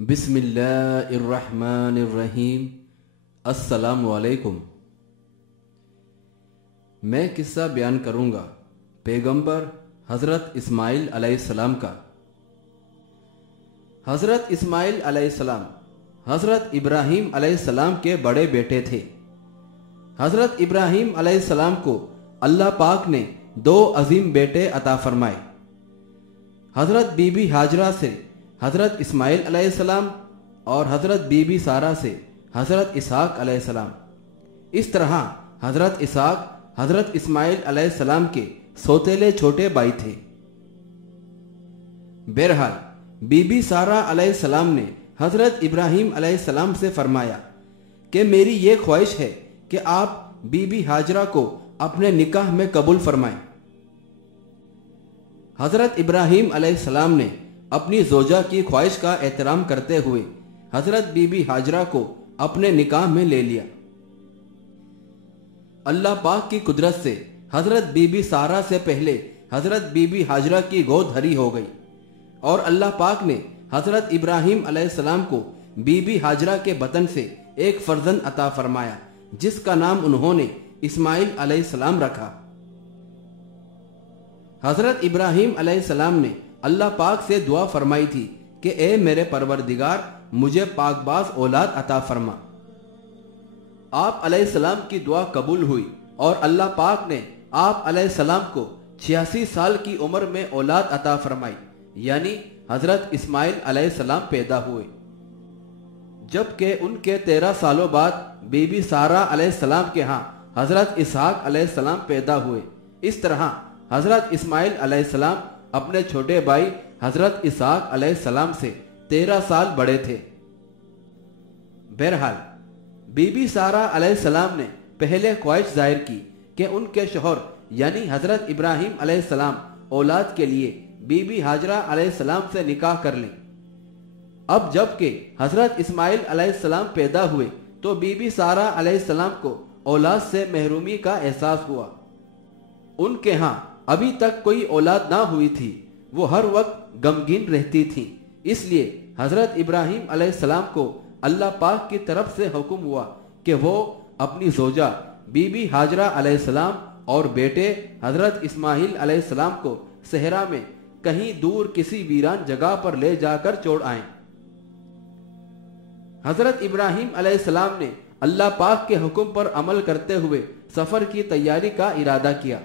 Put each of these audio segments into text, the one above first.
बिस्मिल्लाहिर्रहमानिर्रहीम। अस्सलामु अलैकुम। मैं किस्सा बयान करूँगा पैगंबर हज़रत इस्माइल अलैहिस्सलाम का। हज़रत इस्माइल अलैहिस्सलाम हज़रत इब्राहीम अलैहिस्सलाम के बड़े बेटे थे। हज़रत इब्राहीम अलैहिस्सलाम को अल्लाह पाक ने दो अजीम बेटे अता फरमाए। हज़रत बीबी हाजरा से हज़रत इस्माइल अलैहिस्सलाम और हज़रत बीबी सारा से हज़रत इसहाक अलैहिस्सलाम। इस तरह हज़रत इसहाक हज़रत इस्माइल अलैहिस्सलाम के सौतेले छोटे भाई थे। बहरहाल बीबी सारा अलैहिस्सलाम ने हज़रत इब्राहीम अलैहिस्सलाम से फरमाया कि मेरी ये ख्वाहिश है कि आप बीबी हाजरा को अपने निकाह में कबूल फरमाएं। हज़रत इब्राहीम अलैहिस्सलाम ने अपनी ज़ौजा की ख्वाहिश का एहतराम करते हुए हज़रत बीबी हाजरा को अपने निकाह में ले लिया। अल्लाह पाक की कुदरत से हज़रत बीबी सारा से पहले हज़रत बीबी हाजरा की गोद हरी हो गई और अल्लाह पाक ने हज़रत इब्राहीम अलैहिस्सलाम को बीबी हाजरा के बतन से एक फर्जंद अता फरमाया जिसका नाम उन्होंने इस्माइल अलैहिस्सलाम रखा। हज़रत इब्राहीम अलैहिस्सलाम ने अल्लाह पाक से दुआ फरमाई थी कि ए मेरे परवरदिगार मुझे पाकबाज औलाद अता फरमा। आप अलैहिस्सलाम की दुआ कबूल हुई और अल्लाह पाक ने आप अलैहिस्सलाम को 86 साल की उम्र में औलाद अता फरमाई, यानी हज़रत इस्माइल अलैहिस्सलाम पैदा हुए। जबकि उनके 13 सालों बाद बीबी सारा अलैहिस्सलाम के यहाँ हज़रत इसहाक अलैहिस्सलाम पैदा हुए। इस तरह हज़रत इस्माइल अलैहिस्सलाम अपने छोटे भाई हज़रत इसहाक अलैहिस्सलाम से 13 साल बड़े थे। बहरहाल बीबी सारा अलैहिस्सलाम ने पहले ख्वाहिश जाहिर की कि उनके शौहर यानी हज़रत इब्राहीम अलैहिस्सलाम औलाद के लिए बीबी हाजरा अलैहिस्सलाम से निकाह कर लें। अब जबकि हज़रत इस्माइल अलैहिस्सलाम पैदा हुए तो बीबी सारा अलैहिस्सलाम को औलाद से महरूमी का एहसास हुआ। उनके यहाँ अभी तक कोई औलाद ना हुई थी। वो हर वक्त गमगीन रहती थीं। इसलिए हज़रत इब्राहीम अलैहिस्सलाम को अल्लाह पाक की तरफ से हुक्म हुआ कि वो अपनी ज़ौजा बीबी हाजरा अलैहिस्सलाम और बेटे हज़रत इस्माइल अलैहिस्सलाम को सहरा में कहीं दूर किसी वीरान जगह पर ले जाकर छोड़ आएं। हज़रत इब्राहीम अलैहिस्सलाम ने अल्लाह पाक के हुक्म पर अमल करते हुए सफर की तैयारी का इरादा किया।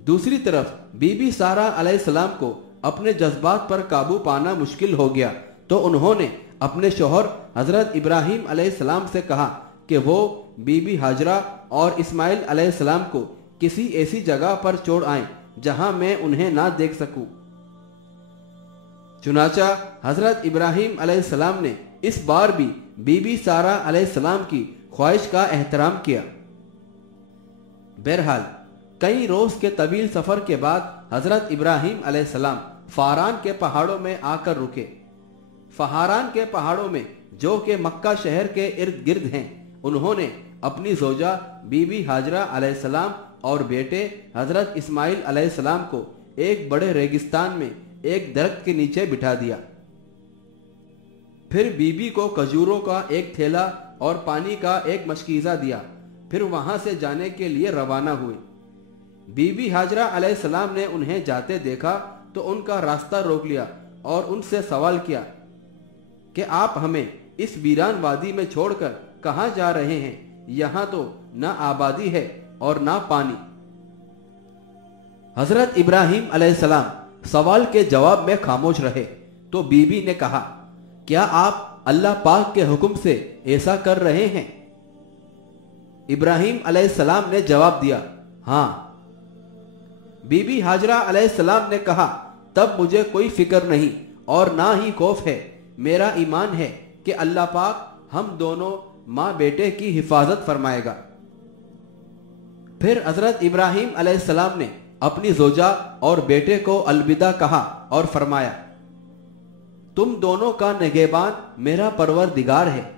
दूसरी तरफ बीबी सारा अलैहिस्सलाम को अपने जज्बात पर काबू पाना मुश्किल हो गया तो उन्होंने अपने शौहर हज़रत इब्राहीम अलैहिस्सलाम से कहा कि वो बीबी हाजरा और इस्माइल अलैहिस्सलाम को किसी ऐसी जगह पर छोड़ आएं जहां मैं उन्हें ना देख सकूं। चुनाचा हज़रत इब्राहीम अलैहिस्सलाम ने इस बार भी बीबी सारा अलैहिस्सलाम की ख्वाहिश का एहतराम किया। बहरहाल कई रोज के तवील सफर के बाद हज़रत इब्राहीम अलैहिस्सलाम फारान के पहाड़ों में आकर रुके। फहारान के पहाड़ों में जो कि मक्का शहर के इर्द गिर्द हैं, उन्होंने अपनी ज़ौजा बीबी हाजरा अलैहिस्सलाम और बेटे हज़रत इस्माइल अलैहिस्सलाम को एक बड़े रेगिस्तान में एक दरख्त के नीचे बिठा दिया। फिर बीबी को खजूरों का एक थैला और पानी का एक मशकीज़ा दिया। फिर वहां से जाने के लिए रवाना हुए। बीबी हाजरा अलैहिस्सलाम ने उन्हें जाते देखा तो उनका रास्ता रोक लिया और उनसे सवाल किया कि आप हमें इस वीरान वादी में छोड़कर कहां जा रहे हैं? यहां तो ना आबादी है और ना पानी। हज़रत इब्राहीम अलैहिस्सलाम सवाल के जवाब में खामोश रहे तो बीबी ने कहा, क्या आप अल्लाह पाक के हुक्म से ऐसा कर रहे हैं? इब्राहीम अलैहिस्सलाम ने जवाब दिया, हाँ। बीबी हाजरा अलैहिस्सलाम ने कहा, तब मुझे कोई फिक्र नहीं और ना ही खौफ है। मेरा ईमान है कि अल्लाह पाक हम दोनों माँ बेटे की हिफाजत फरमाएगा। फिर हज़रत इब्राहीम अलैहिस्सलाम ने अपनी ज़ौजा और बेटे को अलविदा कहा और फरमाया, तुम दोनों का निगहबान मेरा परवरदिगार है।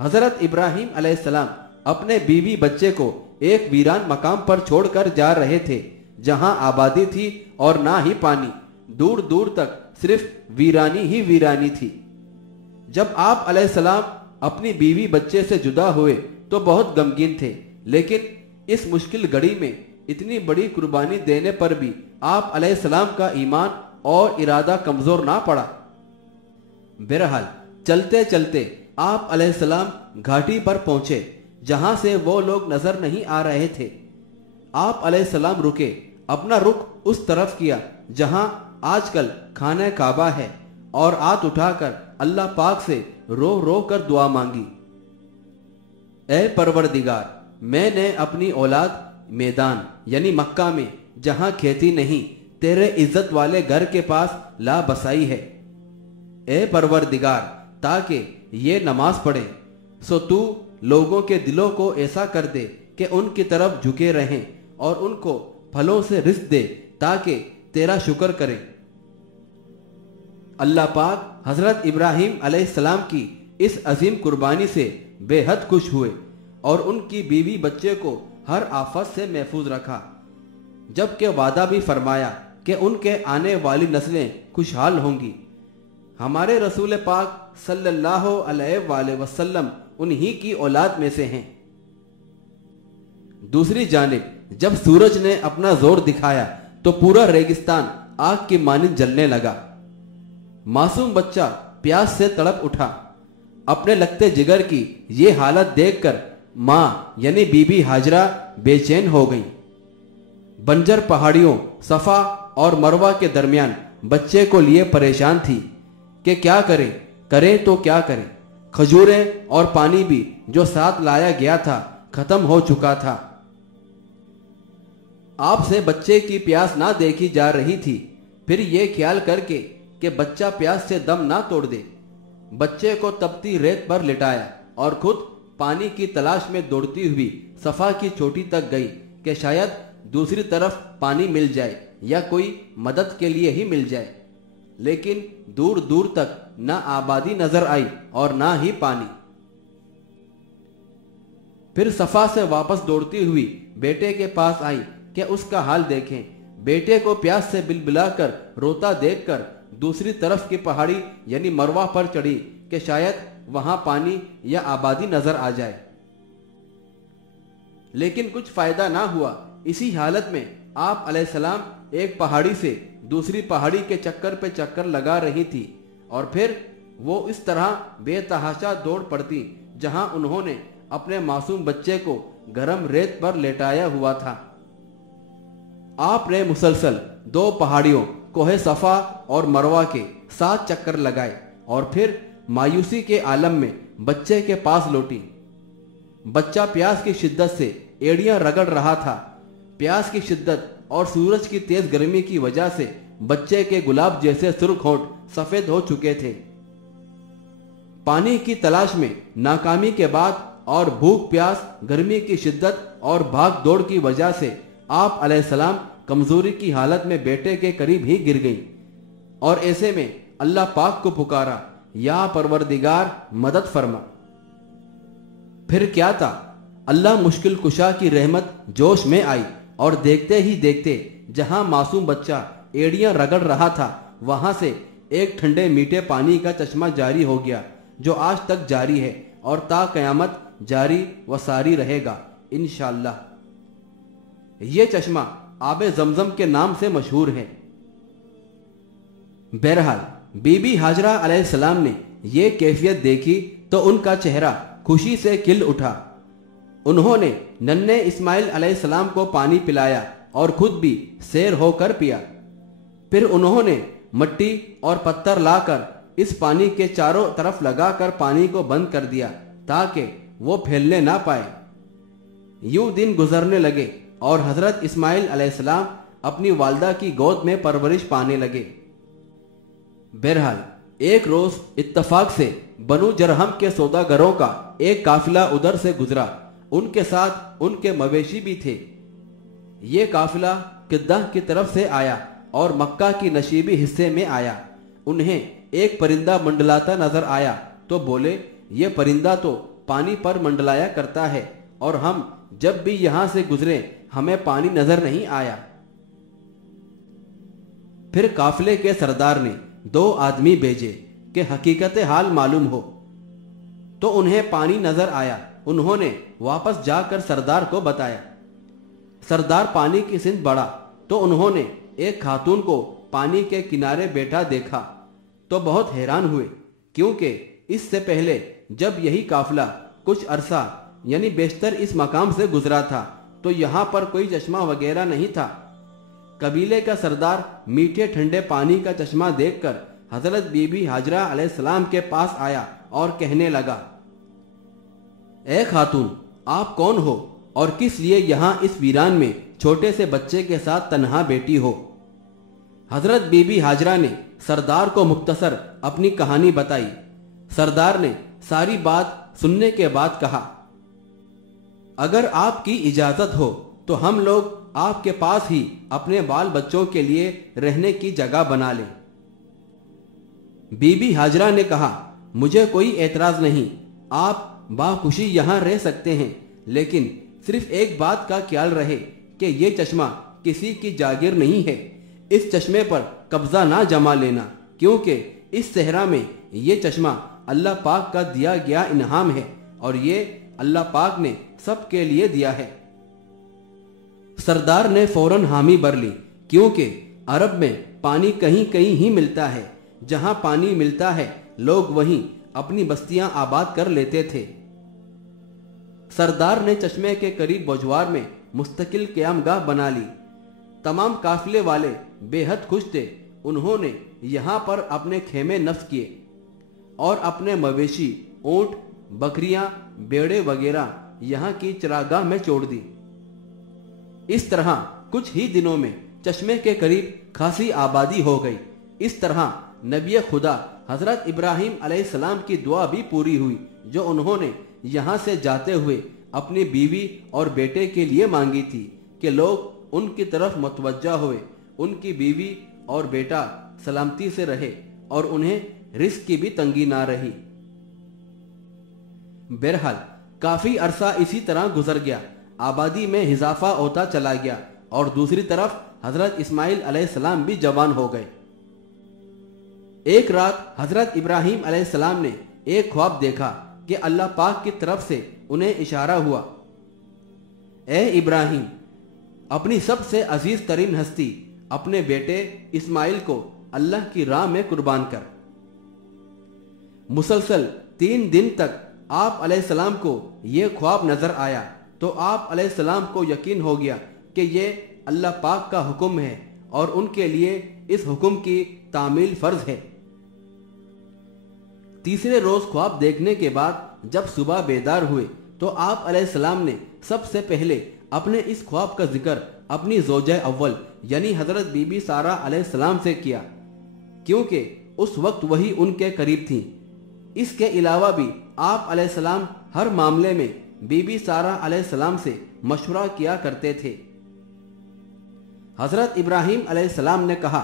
हज़रत इब्राहीम अलैहिस्सलाम अपने बीवी बच्चे को एक वीरान मकाम पर छोड़कर जा रहे थे जहां आबादी थी और ना ही पानी। दूर दूर तक सिर्फ वीरानी ही वीरानी थी। जब आप अलैहिस्सलाम अपनी बीवी बच्चे से जुदा हुए तो बहुत गमगीन थे, लेकिन इस मुश्किल घड़ी में इतनी बड़ी कुर्बानी देने पर भी आप अलैहिस्सलाम का ईमान और इरादा कमजोर ना पड़ा। बहरहाल चलते चलते आप अलैहिस्सलाम घाटी पर पहुंचे जहां से वो लोग नजर नहीं आ रहे थे। आप अलैहिस्सलाम रुके, अपना रुख उस तरफ किया जहां आजकल खाने काबा है और हाथ उठाकर अल्लाह पाक से रो रो कर दुआ मांगी। ए परवरदिगार, मैंने अपनी औलाद मैदान यानी मक्का में जहां खेती नहीं तेरे इज्जत वाले घर के पास ला बसाई है। ए परवरदिगार, ताकि ये नमाज पढ़े सो तू लोगों के दिलों को ऐसा कर दे कि उनकी तरफ झुके रहें और उनको फलों से रिज़्क़ दे ताकि तेरा शुक्र करें। अल्लाह पाक हजरत इब्राहीम अलैहिस्सलाम की इस अजीम कुर्बानी से बेहद खुश हुए और उनकी बीवी बच्चे को हर आफत से महफूज रखा, जबकि वादा भी फरमाया कि उनके आने वाली नस्लें खुशहाल होंगी। हमारे रसूल पाक सल्लल्लाहु अलैहि वसल्लम उन्हीं की औलाद में से हैं। दूसरी जानिब जब सूरज ने अपना जोर दिखाया तो पूरा रेगिस्तान आग की मानिंद जलने लगा। मासूम बच्चा प्यास से तड़प उठा। अपने लगते जिगर की ये हालत देखकर माँ यानी बीबी हाजरा बेचैन हो गई। बंजर पहाड़ियों सफा और मरवा के दरमियान बच्चे को लिए परेशान थी कि क्या करें तो क्या करें। खजूरें और पानी भी जो साथ लाया गया था खत्म हो चुका था। आपसे बच्चे की प्यास ना देखी जा रही थी। फिर ये ख्याल करके कि बच्चा प्यास से दम ना तोड़ दे, बच्चे को तपती रेत पर लिटाया और खुद पानी की तलाश में दौड़ती हुई सफा की चोटी तक गई कि शायद दूसरी तरफ पानी मिल जाए या कोई मदद के लिए ही मिल जाए। लेकिन दूर दूर तक ना आबादी नजर आई और ना ही पानी। फिर सफा से वापस दौड़ती हुई बेटे के पास आई कि उसका हाल देखें। बेटे को प्यास से बिलबिलाकर रोता देखकर दूसरी तरफ की पहाड़ी यानी मरवा पर चढ़ी कि शायद वहां पानी या आबादी नजर आ जाए, लेकिन कुछ फायदा ना हुआ। इसी हालत में आप अलैहिस्सलाम एक पहाड़ी से दूसरी पहाड़ी के चक्कर पे चक्कर लगा रही थी और फिर वो इस तरह बेतहाशा दौड़ पड़ती जहां उन्होंने अपने मासूम बच्चे को गरम रेत पर लेटाया हुआ था। आपने मुसलसल 2 पहाड़ियों कोहे सफा और मरवा के 7 चक्कर लगाए और फिर मायूसी के आलम में बच्चे के पास लौटी। बच्चा प्यास की शिद्दत से एड़ियां रगड़ रहा था। प्यास की शिद्दत और सूरज की तेज गर्मी की वजह से बच्चे के गुलाब जैसे सुर्ख होंठ सफेद हो चुके थे। पानी की तलाश में नाकामी के बाद और भूख प्यास गर्मी की शिद्दत और भाग दौड़ की वजह से आप अलैहिस्सलाम कमजोरी की हालत में बेटे के करीब ही गिर गई और ऐसे में अल्लाह पाक को पुकारा, या परवरदिगार मदद फरमा। फिर क्या था, अल्लाह मुश्किल कुशा की रहमत जोश में आई और देखते ही देखते जहां मासूम बच्चा एड़ियां रगड़ रहा था वहां से एक ठंडे मीठे पानी का चश्मा जारी हो गया जो आज तक जारी है और ता कयामत जारी व सारी रहेगा इंशाअल्लाह। ये चश्मा आबे जमजम के नाम से मशहूर है। बहरहाल बीबी हाजरा अलैहिस्सलाम ने ये कैफियत देखी तो उनका चेहरा खुशी से खिल उठा। उन्होंने नन्हे इस्माइल अलैहिस्सलाम को पानी पिलाया और खुद भी सैर होकर पिया। फिर उन्होंने मट्टी और पत्थर लाकर इस पानी के चारों तरफ लगाकर पानी को बंद कर दिया ताकि वो फैलने ना पाए। यूं दिन गुजरने लगे और हजरत इस्माइल अलैहिस्सलाम अपनी वालदा की गोद में परवरिश पाने लगे। बहरहाल एक रोज इत्तफाक से बनु जरहम के सौदागरों का एक काफिला उधर से गुजरा। उनके साथ उनके मवेशी भी थे। ये काफिला किद्दाह की तरफ से आया और मक्का की नशीबी हिस्से में आया। उन्हें एक परिंदा मंडलाता नजर आया तो बोले, ये परिंदा तो पानी पर मंडलाया करता है और हम जब भी यहां से गुजरे हमें पानी नजर नहीं आया। फिर काफिले के सरदार ने 2 आदमी भेजे कि हकीकत हाल मालूम हो। तो उन्हें पानी नजर आया। उन्होंने वापस जाकर सरदार को बताया। सरदार पानी की सिंध बढ़ा तो उन्होंने एक खातून को पानी के किनारे बैठा देखा तो बहुत हैरान हुए, क्योंकि इससे पहले जब यही काफिला कुछ अरसा यानी बेशतर इस मकाम से गुजरा था तो यहाँ पर कोई चश्मा वगैरह नहीं था। कबीले का सरदार मीठे ठंडे पानी का चश्मा देखकर हजरत बीबी हाजरा अलैहिस्सलाम के पास आया और कहने लगा, ए खातून, आप कौन हो और किस लिए यहाँ इस वीरान में छोटे से बच्चे के साथ तन्हा बैठी हो? हजरत बीबी हाजरा ने सरदार को मुख्तसर अपनी कहानी बताई। सरदार ने सारी बात सुनने के बाद कहा, अगर आपकी इजाजत हो तो हम लोग आपके पास ही अपने बाल बच्चों के लिए रहने की जगह बना लें। बीबी हाजरा ने कहा, मुझे कोई एतराज नहीं, आप बाखुशी यहाँ रह सकते हैं, लेकिन सिर्फ एक बात का ख्याल रहे कि ये चश्मा किसी की जागीर नहीं है। इस चश्मे पर कब्जा ना जमा लेना, क्योंकि इस सहरा में ये चश्मा अल्लाह पाक का दिया गया इनाम है और ये अल्लाह पाक ने सबके लिए दिया है। सरदार ने फौरन हामी भर ली, क्योंकि अरब में पानी कहीं कहीं ही मिलता है। जहां पानी मिलता है लोग वहीं अपनी बस्तियां आबाद कर लेते थे। सरदार ने चश्मे के करीब बोझवार में मुस्तकिल क़यामगाह बना ली। तमाम काफिले वाले बेहद खुश थे। उन्होंने यहाँ पर अपने खेमे नफ्स किए और अपने मवेशी, ऊंट, बकरियां, बेड़े वगैरह यहाँ की चरागाह में छोड़ दी। इस तरह कुछ ही दिनों में चश्मे के करीब खासी आबादी हो गई। इस तरह नबी खुदा हजरत इब्राहिम अलैहिस्सलाम की दुआ भी पूरी हुई, जो उन्होंने यहाँ से जाते हुए अपनी बीवी और बेटे के लिए मांगी थी कि लोग उनकी तरफ मुतवज्जा हुए, उनकी बीवी और बेटा सलामती से रहे और उन्हें रिस्क की भी तंगी ना रही। बहरहाल काफी अरसा इसी तरह गुजर गया। आबादी में इजाफा होता चला गया और दूसरी तरफ हजरत इस्माइल अलैहिस्सलाम भी जवान हो गए। एक रात हजरत इब्राहिम अलैहिस्सलाम ने एक ख्वाब देखा कि अल्लाह पाक की तरफ से उन्हें इशारा हुआ, ए इब्राहिम, अपनी सबसे अजीज तरीन हस्ती अपने बेटे इस्माइल को अल्लाह की राह में कुर्बान कर। मुसलसल 3 दिन तक आप अलैहिस्सलाम को यह ख्वाब नजर आया तो आप अलैहिस्सलाम को यकीन हो गया कि ये अल्लाह पाक का हुक्म है और उनके लिए इस हुक्म की तामील फर्ज है। तीसरे रोज ख्वाब देखने के बाद जब सुबह बेदार हुए तो आप अलैहिस्सलाम ने सबसे पहले अपने इस ख्वाब का जिक्र अपनी ज़ौजा अव्वल यानी हजरत बीबी सारा अलैहिस्सलाम से किया, क्योंकि उस वक्त वही उनके करीब थी। इसके अलावा भी आप अलैहिस्सलाम हर मामले में बीबी सारा अलैहिस्सलाम से मशवरा किया करते थे। हजरत इब्राहिम अलैहिस्सलाम ने कहा,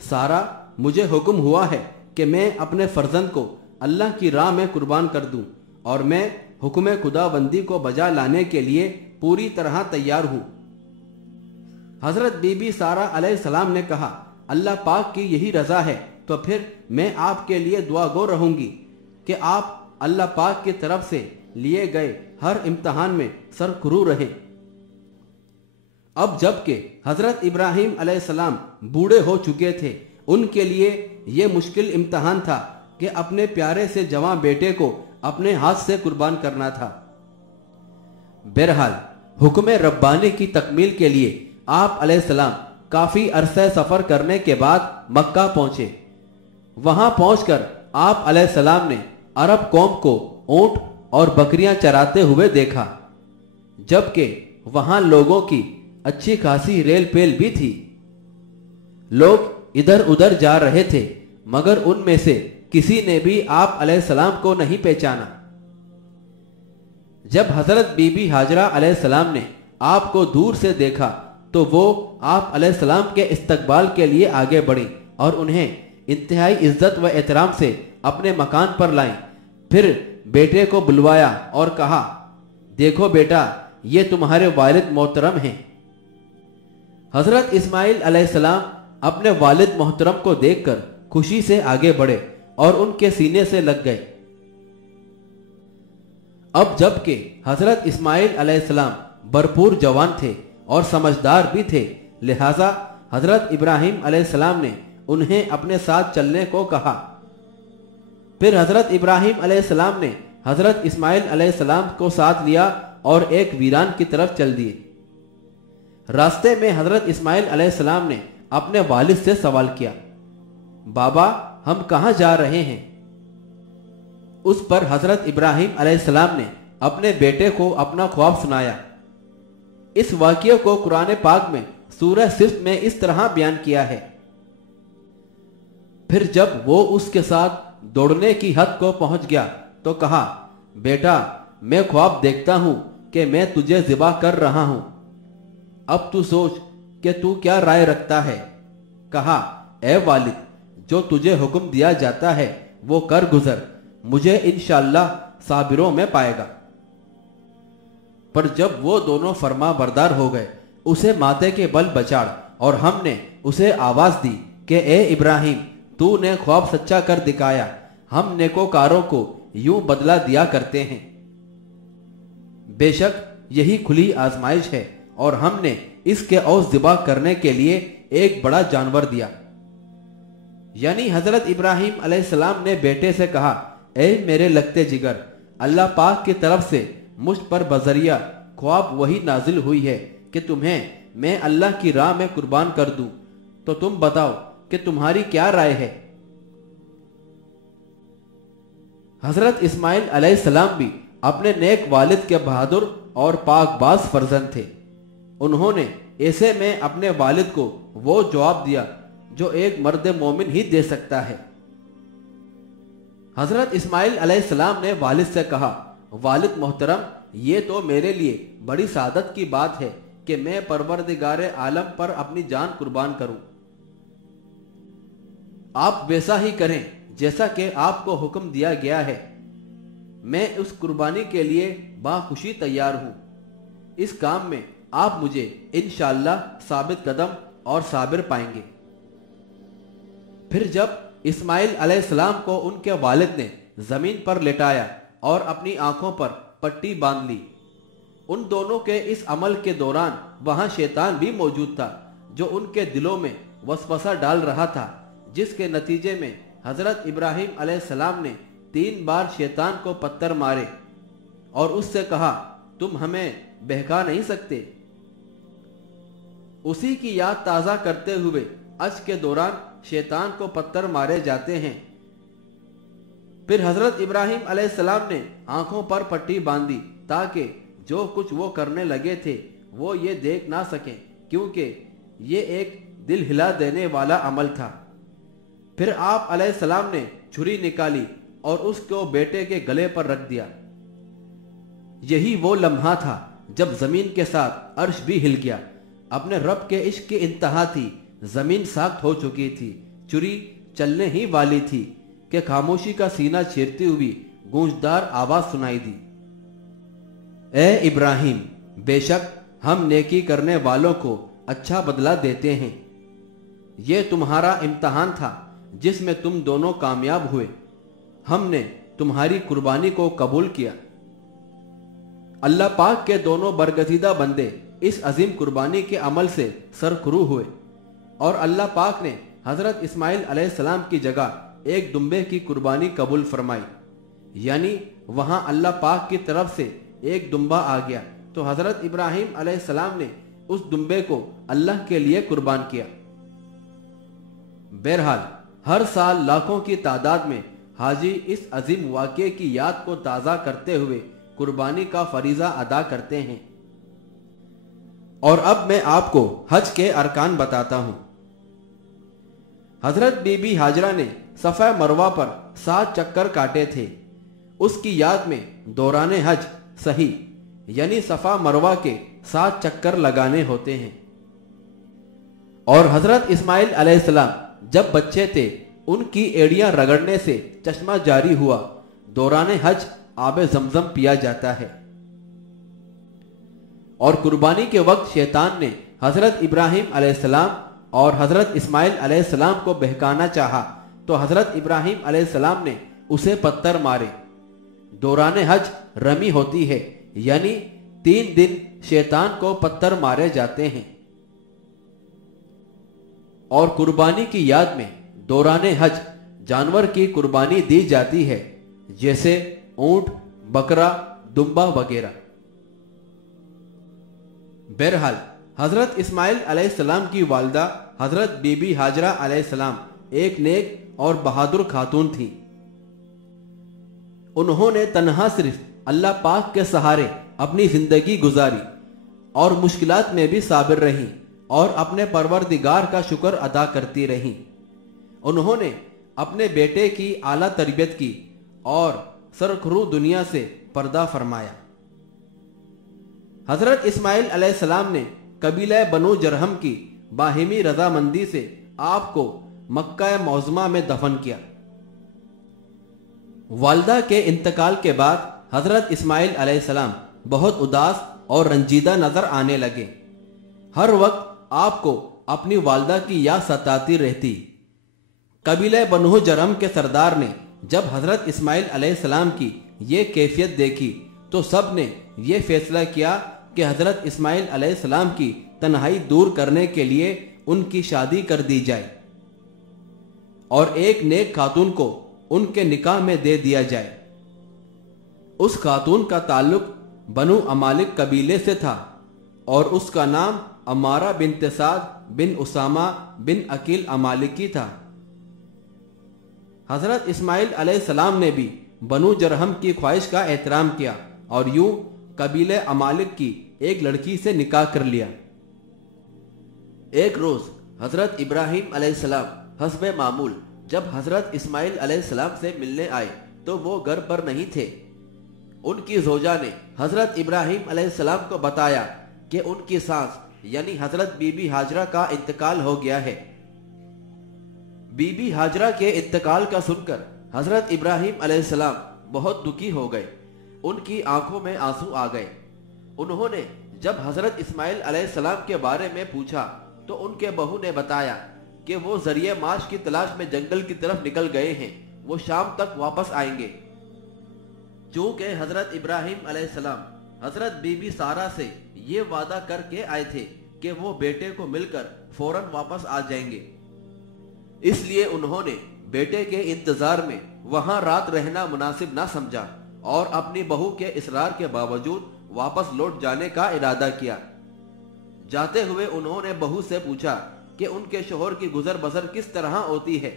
सारा, मुझे हुक्म हुआ है कि मैं अपने फर्जंद को अल्लाह की राह में कुर्बान कर दूं और मैं हुक्म खुदाबंदी को बजा लाने के लिए पूरी तरह तैयार हूं। हजरत बीबी सारा अलैहिस्सलाम ने कहा, अल्लाह पाक की यही रजा है तो फिर मैं आपके लिए दुआ गो रहूंगी कि आप अल्लाह पाक की तरफ से लिए गए हर इम्तहान में सरखुरू रहें। अब जबकि हजरत इब्राहिम अलैहिस्सलाम बूढ़े हो चुके थे, उनके लिए यह मुश्किल इम्तहान था कि अपने प्यारे से जवां बेटे को अपने हाथ से कुर्बान करना था। बहरहाल हुक्म रब्बानी की तकमील के लिए आप अलैहिस्सलाम काफी अरसे सफर करने के बाद मक्का पहुंचे। वहां पहुंचकर आप अलैहिस्सलाम ने अरब कौम को ऊंट और बकरियां चराते हुए देखा, जबकि वहां लोगों की अच्छी खासी रेल पेल भी थी। लोग इधर उधर जा रहे थे, मगर उनमें से किसी ने भी आप अलैहिस्सलाम को नहीं पहचाना। जब हजरत बीबी हाजरा अलैहिस्सलाम ने आपको दूर से देखा तो वो आप अलैहिस्सलाम के इस्तकबाल के लिए आगे बढ़ी और उन्हें इंतहाई इज्जत व एहतराम से अपने मकान पर लाए। फिर बेटे को बुलवाया और कहा, देखो बेटा, ये तुम्हारे वालिद मोहतरम हैं। हजरत इस्माइल अलैहिस्सलाम अपने वालिद मोहतरम को देखकर खुशी से आगे बढ़े और उनके सीने से लग गए। अब जबकि हजरत इस्माइल अलैहिस्सलाम भरपूर जवान थे और समझदार भी थे, लिहाजा हजरत इब्राहिम अलैहिस्सलाम ने उन्हें अपने साथ चलने को कहा। फिर हजरत इब्राहिम अलैहिस्सलाम ने हजरत इस्माइल अलैहिस्सलाम को साथ लिया और एक वीरान की तरफ चल दिए। रास्ते में हजरत इस्माइल अलैहिस्सलाम ने अपने वालिद से सवाल किया, बाबा हम कहाँ जा रहे हैं? उस पर हजरत इब्राहिम अलैहिस्सलाम ने अपने बेटे को अपना ख्वाब सुनाया। इस वाक़ये को कुरान पाक में सूरह सिफ्त में इस तरह बयान किया है, फिर जब वो उसके साथ दौड़ने की हद को पहुंच गया तो कहा, बेटा मैं ख्वाब देखता हूं कि मैं तुझे ज़िबा कर रहा हूं, अब तू सोच कि तू क्या राय रखता है। कहा, ए वालिद, जो तुझे हुक्म दिया जाता है वो कर गुजर, मुझे इंशाअल्लाह साबिरों में पाएगा। पर जब वो दोनों फरमा बरदार हो गए, उसे माथे के बल बचाड़ और हमने उसे आवाज दी कि ए इब्राहिम, तूने ख्वाब सच्चा कर दिखाया, हम नेकोकारों को यूं बदला दिया करते हैं। बेशक यही खुली आजमाइश है और हमने इसके औस ज़िबा करने के लिए एक बड़ा जानवर दिया। यानी हजरत इब्राहिम अलैहिस्सलाम ने बेटे से कहा, ए मेरे लगते जिगर, अल्लाह पाक की तरफ से मुझ पर बजरिया ख्वाब वही नाजिल हुई है कि तुम्हें मैं अल्लाह की राह में कुर्बान कर दूं, तो तुम बताओ कि तुम्हारी क्या राय है। हजरत इस्माइल अलैहिस्सलाम भी अपने नेक वालिद के बहादुर और पाकबाज फर्जंद थे। उन्होंने ऐसे में अपने वालिद को वो जवाब दिया जो एक मर्द मोमिन ही दे सकता है। हजरत इस्माइल अलैहिस्सलाम ने वालिद से कहा, वालिद मोहतरम, ये तो मेरे लिए बड़ी सादत की बात है कि मैं परवरदिगारे आलम पर अपनी जान कुर्बान करूं। आप वैसा ही करें जैसा कि आपको हुक्म दिया गया है। मैं उस कुर्बानी के लिए बाखुशी तैयार हूं। इस काम में आप मुझे इंशाअल्लाह साबित कदम और साबिर पाएंगे। फिर जब इस्माइल अलैहिस्सलाम को उनके वालिद ने जमीन पर लेटाया और अपनी आंखों पर पट्टी बांध ली, उन दोनों के इस अमल के दौरान वहां शैतान भी मौजूद था जो उनके दिलों में वसवसा डाल रहा था, जिसके नतीजे में हजरत इब्राहिम अलैहिस्सलाम ने 3 बार शैतान को पत्थर मारे और उससे कहा, तुम हमें बहका नहीं सकते। उसी की याद ताज़ा करते हुए अज के दौरान शैतान को पत्थर मारे जाते हैं। फिर हजरत इब्राहिम अलैहिस्सलाम ने आंखों पर पट्टी बांधी ताकि जो कुछ वो करने लगे थे वो ये देख ना सकें, क्योंकि ये एक दिल हिला देने वाला अमल था। फिर आप अलैहिस्सलाम ने छुरी निकाली और उसको बेटे के गले पर रख दिया। यही वो लम्हा था जब जमीन के साथ अर्श भी हिल गया। अपने रब के इश्क की इंतहा थी, जमीन साख्त हो चुकी थी, छुरी चलने ही वाली थी कि खामोशी का सीना चीरती हुई गूंजदार आवाज सुनाई दी, ए इब्राहिम, बेशक हम नेकी करने वालों को अच्छा बदला देते हैं। ये तुम्हारा इम्तहान था जिसमें तुम दोनों कामयाब हुए। हमने तुम्हारी कुर्बानी को कबूल किया। अल्लाह पाक के दोनों बरगजीदा बंदे इस अजीम कुर्बानी के अमल से सरखुरू हुए और अल्लाह पाक ने हजरत इस्माइल अलैहिस्सलाम की जगह एक दुम्बे की कुर्बानी कबूल फरमाई। यानी वहां अल्लाह पाक की तरफ से एक दुम्बा आ गया तो हजरत इब्राहिम अलैहिस्सलाम ने उस दुम्बे को अल्लाह के लिए कुर्बान किया। बहरहाल हर साल लाखों की तादाद में हाजी इस अजीम वाक़े की याद को ताज़ा करते हुए कुर्बानी का फरीजा अदा करते हैं। और अब मैं आपको हज के अरकान बताता हूं। हजरत बीबी हाजरा ने सफ़ा मरवा पर 7 चक्कर काटे थे। उसकी याद में दौराने हज सही यानी सफ़ा मरवा के 7 चक्कर लगाने होते हैं। और हजरत इस्माइल अलैहिस्सलाम जब बच्चे थे उनकी एड़ियां रगड़ने से चश्मा जारी हुआ। दौराने हज आबे जमजम पिया जाता है। और कुर्बानी के वक्त शैतान ने हजरत इब्राहिम अलैहिस्सलाम और हजरत इस्माइल अलैहिस्सलाम को बहकाना चाहा, तो हजरत इब्राहिम अलैहिस्सलाम ने उसे पत्थर मारे। दौरान हज रमी होती है, यानी 3 दिन शैतान को पत्थर मारे जाते हैं। और कुर्बानी की याद में दौरान हज जानवर की कुर्बानी दी जाती है, जैसे ऊंट, बकरा, दुम्बा वगैरह। बहरहाल हजरत इस्माइल अलैहिस्सलाम की वालिदा हजरत बीबी हाजरा अलैहिस्सलाम एक नेक और बहादुर खातून थी। उन्होंने तन्हा सिर्फ अल्लाह पाक के सहारे अपनी जिंदगी गुजारी और मुश्किलात में भी साबिर रहीं और अपने परवरदिगार का शुक्र अदा करती रहीं। उन्होंने अपने बेटे की आला तरबियत की और सरखरू दुनिया से पर्दा फरमाया। हजरत इस्माइल अलैहिस्सलाम ने कबीला बनु जरहम की बाहिमी रजामंदी से आपको मक्का मौज़मा में दफन किया। वालिदा के इंतकाल के बाद हजरत इस्माइल अलैहिस्सलाम बहुत उदास और रंजीदा नजर आने लगे। हर वक्त आपको अपनी वालिदा की याद सताती रहती। कबीला बनु जरहम के सरदार ने जब हजरत इस्माइल अलैहिस्सलाम की ये कैफियत देखी तो सब ने ये फैसला किया कि हजरत इस्माइल अलैहिस्सलाम की तन्हाई दूर करने के लिए उनकी शादी कर दी जाए और एक नेक खातून को उनके निकाह में दे दिया जाए। उस खातून का ताल्लुक बनु अमालिक कबीले से था और उसका नाम अमारा बिन साद बिन उसामा बिन अकील अमालिकी था। हजरत इस्माइल अलैहिस्सलाम ने भी बनु जरहम की ख्वाहिश का एहतराम किया और यूं कबीले अमालिक की एक लड़की से निकाह कर लिया। एक रोज हजरत इब्राहिम अलैहिस्सलाम हस्बे मामूल जब हजरत इस्माइल अलैहिस्सलाम से मिलने आए तो वो घर पर नहीं थे। उनकी जोजा ने हजरत इब्राहिम अलैहिस्सलाम को बताया कि उनकी सास यानी हजरत बीबी हाजरा का इंतकाल हो गया है। बीबी हाजरा के इंतकाल का सुनकर हजरत इब्राहिम अलैहिस्सलाम बहुत दुखी हो गए। उनकी आंखों में आंसू आ गए। उन्होंने जब हजरत इस्माइल अलैहिस्सलाम के बारे में पूछा तो उनके बहू ने बताया कि वो जरिए माश की तलाश में जंगल की तरफ निकल गए हैं, वो शाम तक वापस आएंगे। चूंकि हजरत इब्राहिम अलैहिस्सलाम हजरत बीबी सारा से ये वादा करके आए थे कि वो बेटे को मिलकर फौरन वापस आ जाएंगे, इसलिए उन्होंने बेटे के इंतजार में वहां रात रहना मुनासिब ना समझा और अपनी बहू के इसरार के बावजूद वापस लौट जाने का इरादा किया। जाते हुए उन्होंने बहू से पूछा कि उनके शोहर की गुजर बसर किस तरह होती है।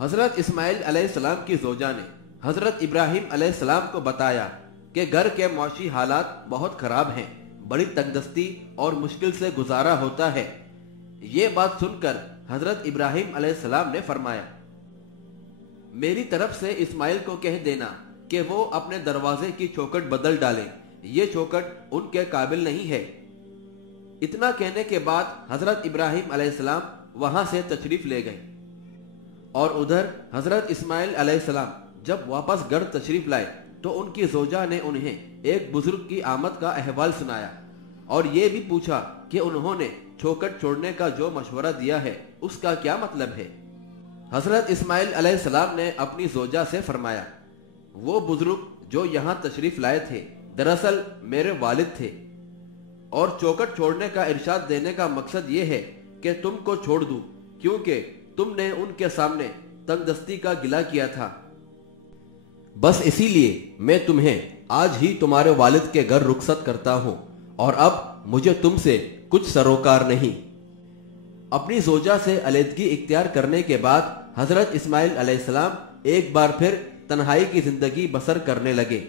हजरत इस्माइल अलैहिस्सलाम की जोजा ने हजरत इब्राहिम अलैहिस्सलाम को बताया कि घर के मुआशी हालात बहुत खराब हैं, बड़ी तंगदस्ती और मुश्किल से गुजारा होता है। ये बात सुनकर हजरत इब्राहिम अलैहिस्सलाम ने फरमाया, मेरी तरफ से इस्माइल को कह देना कि वो अपने दरवाजे की चौखट बदल डालें, ये चौखट उनके काबिल नहीं है। इतना कहने के बाद हजरत इब्राहिम अलैहिस्सलाम वहां से तशरीफ ले गए और उधर हजरत इस्माइल अलैहिस्सलाम जब वापस घर तशरीफ लाए तो उनकी जोजा ने उन्हें एक बुजुर्ग की आमद का अहवाल सुनाया और ये भी पूछा कि उन्होंने चौखट छोड़ने का जो मशवरा दिया है उसका क्या मतलब है। हजरत इस्माइल अलैहिस्सलाम ने अपनी जोजा से फरमाया, वो बुजुर्ग जो यहाँ तशरीफ लाए थे दरअसल मेरे वालिद थे और चौखट छोड़ने का इरशाद देने का मकसद ये है कि तुमको छोड़ दूं क्योंकि तुमने उनके सामने तंगदस्ती का गिला किया था। बस इसीलिए मैं तुम्हें आज ही तुम्हारे वालिद के घर रुखसत करता हूं और अब मुझे तुमसे कुछ सरोकार नहीं। अपनी जोजा से अलहदगी इख्तियार करने के बाद हजरत इस्माइल अलैहिस्सलाम एक बार फिर तन्हाई की जिंदगी बसर करने लगे।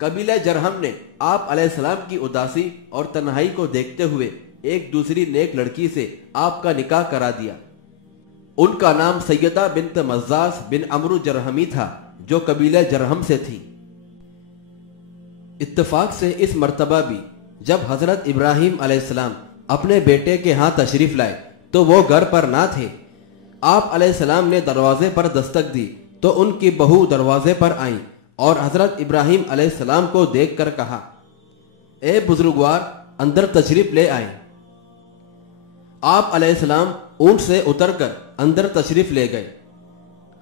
कबीला जरहम ने आप अलैहिस्सलाम की उदासी और तन्हाई को देखते हुए एक दूसरी नेक लड़की से आपका निकाह करा दिया। उनका नाम सैयदा बिन्त मज़्ज़ाज़ बिन अमरु जरहमी था जो कबीला जरहम से थी। इत्तेफाक से इस मर्तबा भी जब हजरत इब्राहिम अलैहिस्सलाम अपने बेटे के यहाँ तशरीफ लाए तो वो घर पर ना थे। आप अलैहिस्सलाम ने दरवाजे पर दस्तक दी तो उनकी बहू दरवाजे पर आई और हजरत इब्राहिम अलैहिस्सलाम को देखकर कहा, ए बुजुर्गवार अंदर तशरीफ ले आए। आप अलैहिस्सलाम ऊंट से उतरकर अंदर तशरीफ ले गए।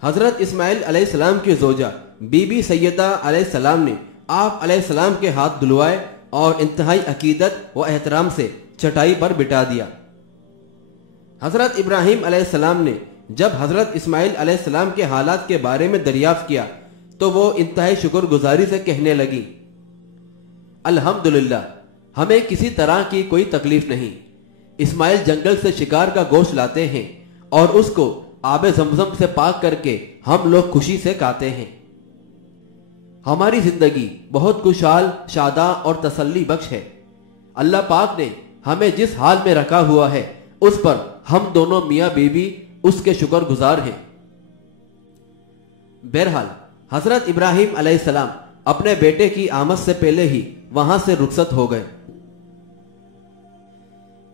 हजरत इस्माइल अलैहिस्सलाम की जोजा बीबी सैयदा अलैहिस्सलाम ने आप अलैहिस्सलाम के हाथ धुलवाए और इंतहाई अकीदत व एहतराम से चटाई पर बिठा दिया। हजरत इब्राहिम अलैहिस्सलाम ने जब हजरत इस्माइल अलैहिस्सलाम के हालात के बारे में दरियाफ्त किया तो वो इंतहाई शुक्रगुजारी से कहने लगी, अल्हम्दुलिल्लाह, हमें किसी तरह की कोई तकलीफ नहीं। इस्माइल जंगल से शिकार का गोश्त लाते हैं और उसको आबे ज़मज़म से पाक करके हम लोग खुशी से खाते हैं। हमारी जिंदगी बहुत खुशहाल, शादा और तसल्ली बख्श है। अल्लाह पाक ने हमें जिस हाल में रखा हुआ है उस पर हम दोनों मियाँ बीवी उसके शुक्रगुजार हैं। बहरहाल हजरत इब्राहिम अलैहिस्सलाम अपने बेटे की आमद से पहले ही वहां से रुखसत हो गए।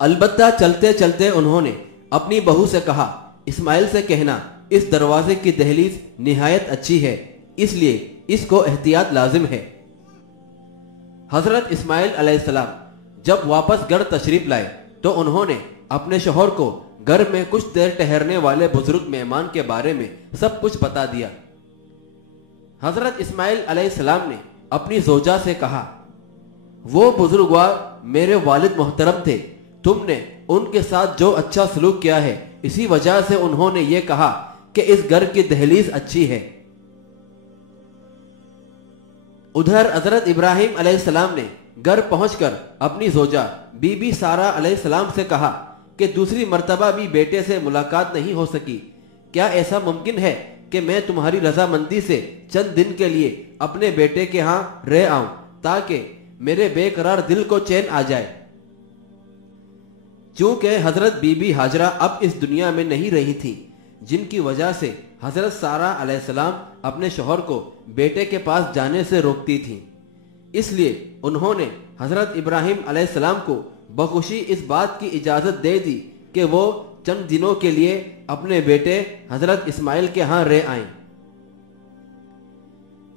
अलबत्ता चलते चलते उन्होंने अपनी बहू से कहा, इस्माइल से कहना इस दरवाजे की दहलीज निहायत अच्छी है, इसलिए इसको एहतियात लाजिम है। हजरत इस्माइल अलैहिस्सलाम जब वापस घर तशरीफ लाए तो उन्होंने अपने शौहर को घर में कुछ देर ठहरने वाले बुजुर्ग मेहमान के बारे में सब कुछ बता दिया। हजरत इस्माइल अलैहिस्सलाम ने अपनी जोजा से कहा, वो बुजुर्गवार मेरे वालिद मोहतरम थे, तुमने उनके साथ जो अच्छा सलूक किया है इसी वजह से उन्होंने ये कहा कि इस घर की दहलीज अच्छी है। उधर हजरत इब्राहिम अलैहिस्सलाम ने घर पहुंचकर अपनी जोजा बीबी सारा अलैहिस्सलाम से कहा कि दूसरी मर्तबा भी बेटे से मुलाकात नहीं हो सकी, क्या ऐसा मुमकिन है कि मैं तुम्हारी रजामंदी से चंद दिन के लिए अपने बेटे के यहाँ रह आऊं ताकि मेरे बेकरार दिल को चैन आ जाए। चूंकि हजरत बीबी हाजरा अब इस दुनिया में नहीं रही थी, जिनकी वजह से हजरत सारा अलैहिस्सलाम अपने शौहर को बेटे के पास जाने से रोकती थी, इसलिए उन्होंने हजरत इब्राहिम अलैहिस्सलाम को बखुशी इस बात की इजाजत दे दी कि वो चंद दिनों के लिए अपने बेटे हजरत इस्माइल के यहाँ रह आए।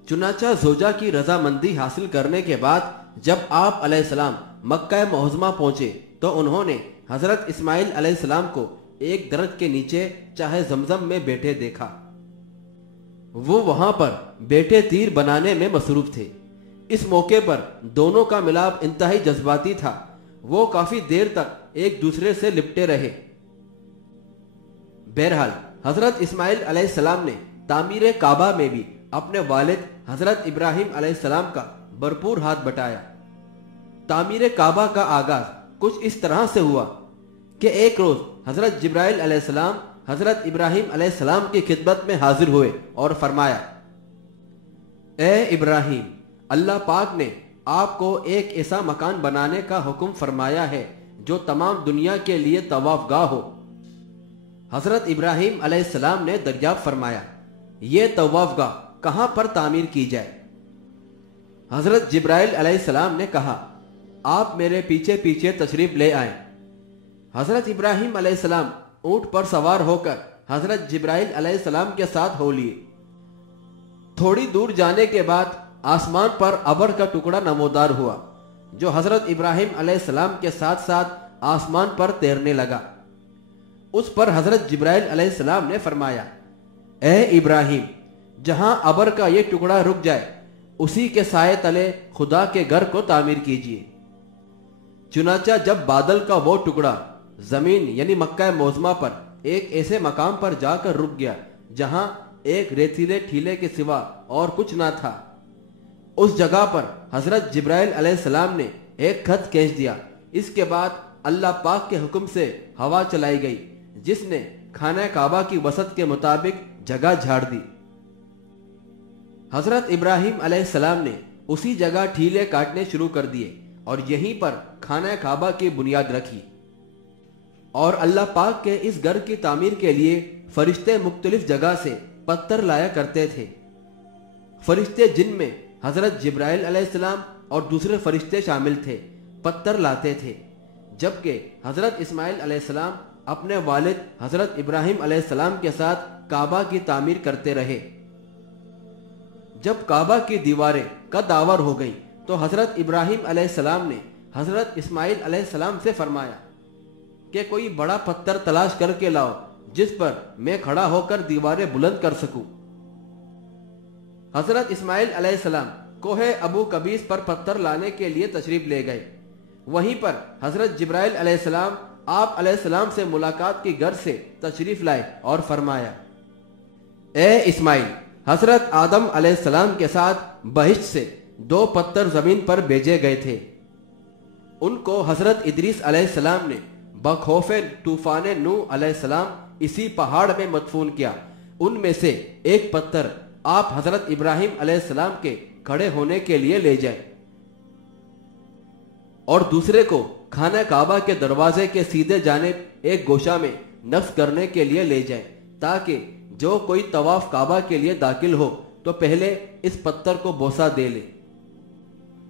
चुनाचा जोजा की रजामंदी हासिल करने के बाद जब आप अलैहिस्सलाम मक्का मुअज़्ज़मा पहुंचे तो उन्होंने हजरत इस्माइल अलैहिस्सलाम को एक दरख्त के नीचे चाहे ज़मज़म में बैठे देखा। वो वहां पर बैठे तीर बनाने में मसरूफ थे। इस मौके पर दोनों का मिलाप इंतहाई जज्बाती था। वो काफी देर तक एक दूसरे से लिपटे रहे। बहरहाल हजरत इस्माइल अलैहिस्सलाम ने तामीर काबा में भी अपने वालिद हजरत इब्राहिम अलैहिस्सलाम का भरपूर हाथ बटाया। तामीर काबा का आगाज कुछ इस तरह से हुआ कि एक रोज हजरत जिब्राइल अलैहिस्सलाम हजरत इब्राहिम अलैहिस्सलाम की खिदमत में हाजिर हुए और फरमाया, ए इब्राहिम, अल्लाह पाक ने आपको एक ऐसा मकान बनाने का हुक्म फरमाया है जो तमाम दुनिया के लिए तवाफगाह हो। हजरत इब्राहिम अलैहिस्सलाम ने दरियाफ्त फरमाया, ये तवाफगाह कहां पर तामीर की जाए? हजरत जिब्राइल अलैहिस्सलाम ने कहा, आप मेरे पीछे पीछे तशरीफ ले आए। हजरत इब्राहिम अलैहिस्सलाम ऊंट पर सवार होकर हजरत जिब्राइल अलैहिस्सलाम के साथ हो लिए। थोड़ी दूर जाने के बाद आसमान पर अबर का टुकड़ा नमोदार हुआ जो हजरत इब्राहिम अलैहिस्सलाम के साथ साथ आसमान पर तैरने लगा। उस पर हजरत जिब्राइल अलैहिस्सलाम ने फरमाया, ए इब्राहिम, जहां अबर का ये टुकड़ा रुक जाए उसी के साए तले खुदा के घर को तामीर कीजिए। चुनाचा जब बादल का वो टुकड़ा जमीन यानी मक्का मुअज़्ज़मा पर एक ऐसे मकाम पर जाकर रुक गया जहां एक रेतीले ठीले के सिवा और कुछ ना था, उस जगह पर हजरत जिब्राइल अलैहिस्सलाम ने एक खत खींच दिया। इसके बाद अल्लाह पाक के हुक्म से हवा चलाई गई जिसने खाना काबा की वसत के मुताबिक जगह झाड़ दी। हजरत इब्राहिम अलैहिस्सलाम ने उसी जगह ठीले काटने शुरू कर दिए और यहीं पर खाना काबा की बुनियाद रखी। और अल्लाह पाक के इस घर की तामीर के लिए फरिश्ते मुख्तलिफ जगह से पत्थर लाया करते थे। फरिश्ते जिनमें हजरत जिब्राइल अलैहिस्सलाम और दूसरे फरिश्ते शामिल थे पत्थर लाते थे, जबकि हजरत इस्माइल अलैहिस्सलाम अपने वालिद हजरत इब्राहिम अलैहिस्सलाम के साथ काबा की तामीर करते रहे। जब काबा की दीवारें कदावर हो गईं तो हजरत इब्राहिम अलैहिस्सलाम ने हजरत इस्माइल अलैहिस्सलाम से फरमाया, کہ کوئی بڑا پتھر تلاش کر کے لاؤ جس پر میں کھڑا ہو کر دیواریں بلند کر سکوں۔ حضرت اسماعیل علیہ السلام کوہ ابو قبیس پر پتھر لانے کے لیے تشریف لے گئے۔ وہیں پر حضرت جبرائیل علیہ السلام آپ علیہ السلام سے ملاقات کی غرض سے تشریف لائے اور فرمایا، اے اسماعیل، حضرت آدم علیہ السلام کے ساتھ بہشت سے 2 پتھر زمین پر بھیجے گئے تھے۔ ان کو حضرت ادریس علیہ السلام نے بخوف طوفان نوح علیہ السلام اسی پہاڑ میں مدفون کیا۔ ان میں سے ایک پتھر آپ حضرت ابراہیم علیہ السلام کے کھڑے ہونے کے لیے لے جائیں اور دوسرے کو خانہ کعبہ کے دروازے کے سیدھے جانب ایک گوشہ میں نصب کرنے کے لیے لے جائیں، تاکہ جو کوئی طواف کعبہ کے لیے داخل ہو تو پہلے اس پتھر کو بوسہ دے لے۔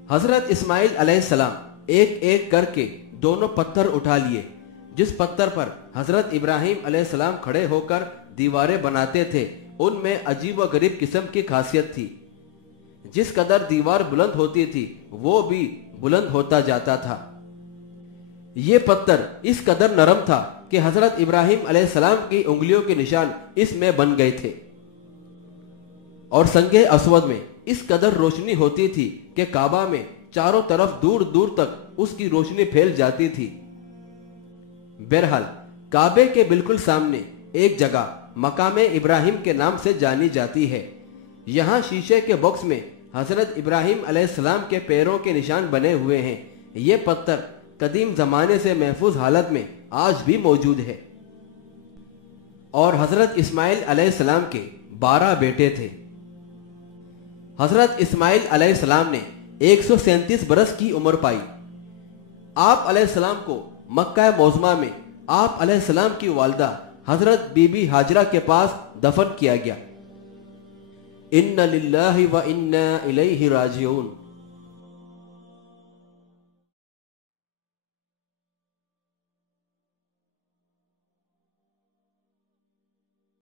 حضرت اسماعیل علیہ السلام ایک ایک کر کے دونوں پتھر اٹھا لیے۔ جس پتھر پر حضرت ابراہیم علیہ السلام کھڑے ہو کر دیواریں بناتے تھے ان میں عجیب و غریب قسم کی خاصیت تھی۔ جس قدر دیوار بلند ہوتی تھی وہ بھی بلند ہوتا جاتا تھا۔ یہ پتھر اس قدر نرم تھا کہ حضرت ابراہیم علیہ السلام کی انگلیوں کے نشان اس میں بن گئے تھے، اور سنگ اسود میں اس قدر روشنی ہوتی تھی کہ کعبہ میں چاروں طرف دور دور تک اس کی روشنی پھیل جاتی تھی۔ بہرحال کعبے کے بالکل سامنے ایک جگہ مقام ابراہیم کے نام سے جانی جاتی ہے۔ یہاں شیشے کے باکس میں حضرت ابراہیم علیہ السلام کے پیروں کے نشان بنے ہوئے ہیں۔ یہ پتھر قدیم زمانے سے محفوظ حالت میں آج بھی موجود ہے۔ اور حضرت اسماعیل علیہ السلام کے 12 بیٹے تھے۔ حضرت اسماعیل علیہ السلام نے 137 برس کی عمر پائی۔ آپ علیہ السلام کو مکہ معظمہ میں آپ علیہ السلام کی والدہ حضرت بی بی ہاجرہ کے پاس دفن کیا گیا۔ اِنَّ لِلَّهِ وَإِنَّا إِلَيْهِ رَاجِعُونَ۔